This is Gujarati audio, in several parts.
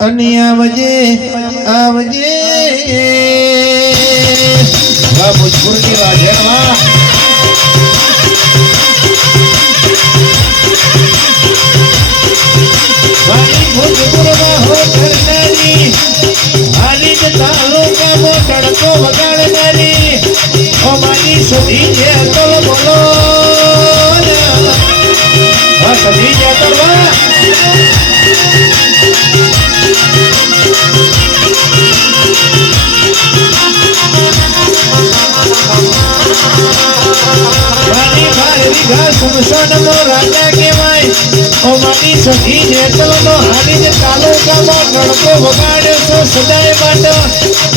કની આવજે આવજે ભોજપુરની વાજણ વાહ. વાણી ભોજપુરમાં હો કરનારી હાલી જ તાલુકામાં તડકો વગાડનારી, ઓ મારી સુધી જે બોલો. ઘા સમસણનો રાજા કહેવાય. ઓ મારી સખી જેતલનો હાલી જ તાલુકામાં નડકો વગાડ્યો સદાય માટે.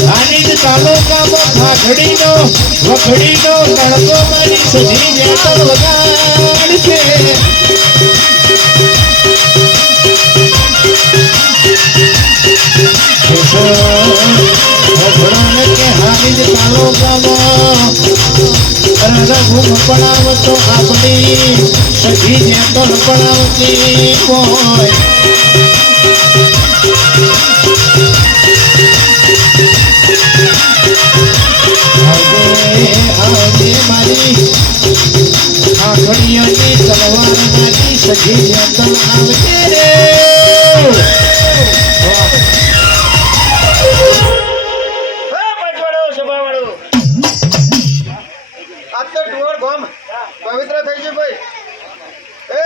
હારીજ તાલુકામાં ખાખડીનો વખડીનો નડકો મારી સખી જેતલ વગાડશે કે હાલી જ તાલુકામાં રંગ પડાવતો આપણી સખી જેતો પડાવતી હોય હવે આજે મારી આખડીઓની તલવાર મારી સખી જેતો આવજે રે.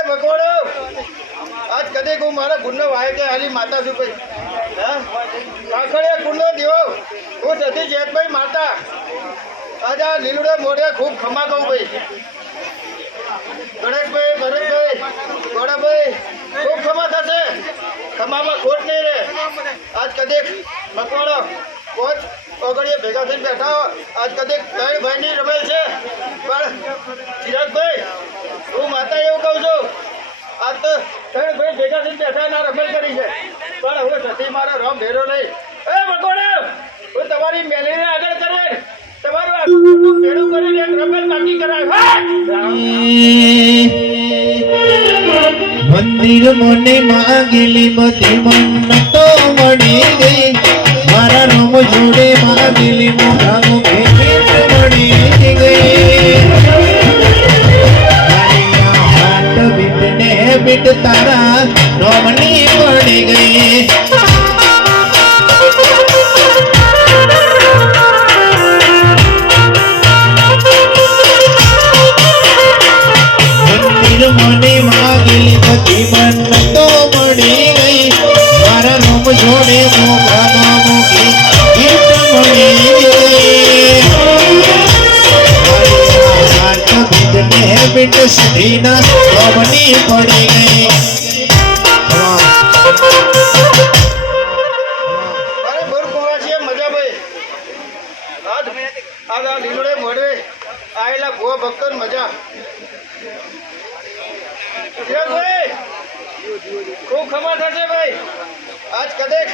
એ આજ કદી હું મારા ગુણનો વાય કે હાલી માતા છું ભાઈ હા? કાકડીએ ગુણનો દેવો. હું જતી જેતભાઈ માતા. આજે આ લીલુડે મોઢે ખૂબ ખમા કહું ભાઈ. ગણેશભાઈ, ભરતભાઈ, ગોડાભાઈ, ખૂબ ખમા થશે. ખમામાં ખોટ નહીં રે આજ કદીક મકવાડો કોચ ઓગળીએ ભેગા થઈને બેઠા આજ કદીક ત્રણ ભાઈની રમેલ છે. પણ ચિરાગભાઈ હું માતા એવું કહું છું આજ તો રમેલ કરી છે. મંદિર મને માગેલી બધી મન્નતો મળી ગઈ. મારા રોમ જોડે માગેલી મોઢા મુખે બીટ સધીના પડી ગઈ. આયેલા ભુવા ભક્તો મજા. ખૂબ ખમા થશે ભાઈ. આજ કદેક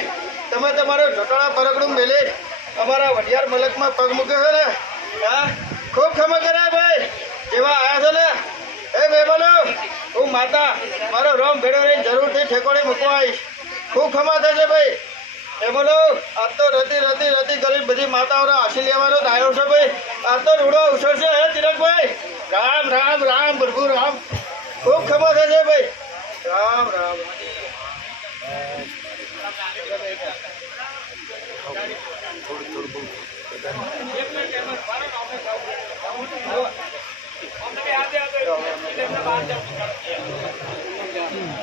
તમે તમારો ઢોટાળા પરગડું મેલે અમારા વઢિયાર મલકમાં પગ મૂક્યો છે ને? હા? ખૂબ ખમા કર્યા ભાઈ. જેવા આયા છો ને? એ મહેમાનો હું માતા, મારો રોમ ભેડો જરૂરથી ઠેકોડે મૂકવા ખૂબ ખમા થશે ભાઈ. એ બોલો આજ તો રતી રતી રતી કરી બધી માતાઓના આશી લેવાનો ધાયો છે ભાઈ. આજ તો રૂડો ઉછળશે, હે તિલકભાઈ? રામ રામ રામ, પ્રભુ, રામ. ખૂબ ખબર થશે ભાઈ. રામ રામ. Thank you.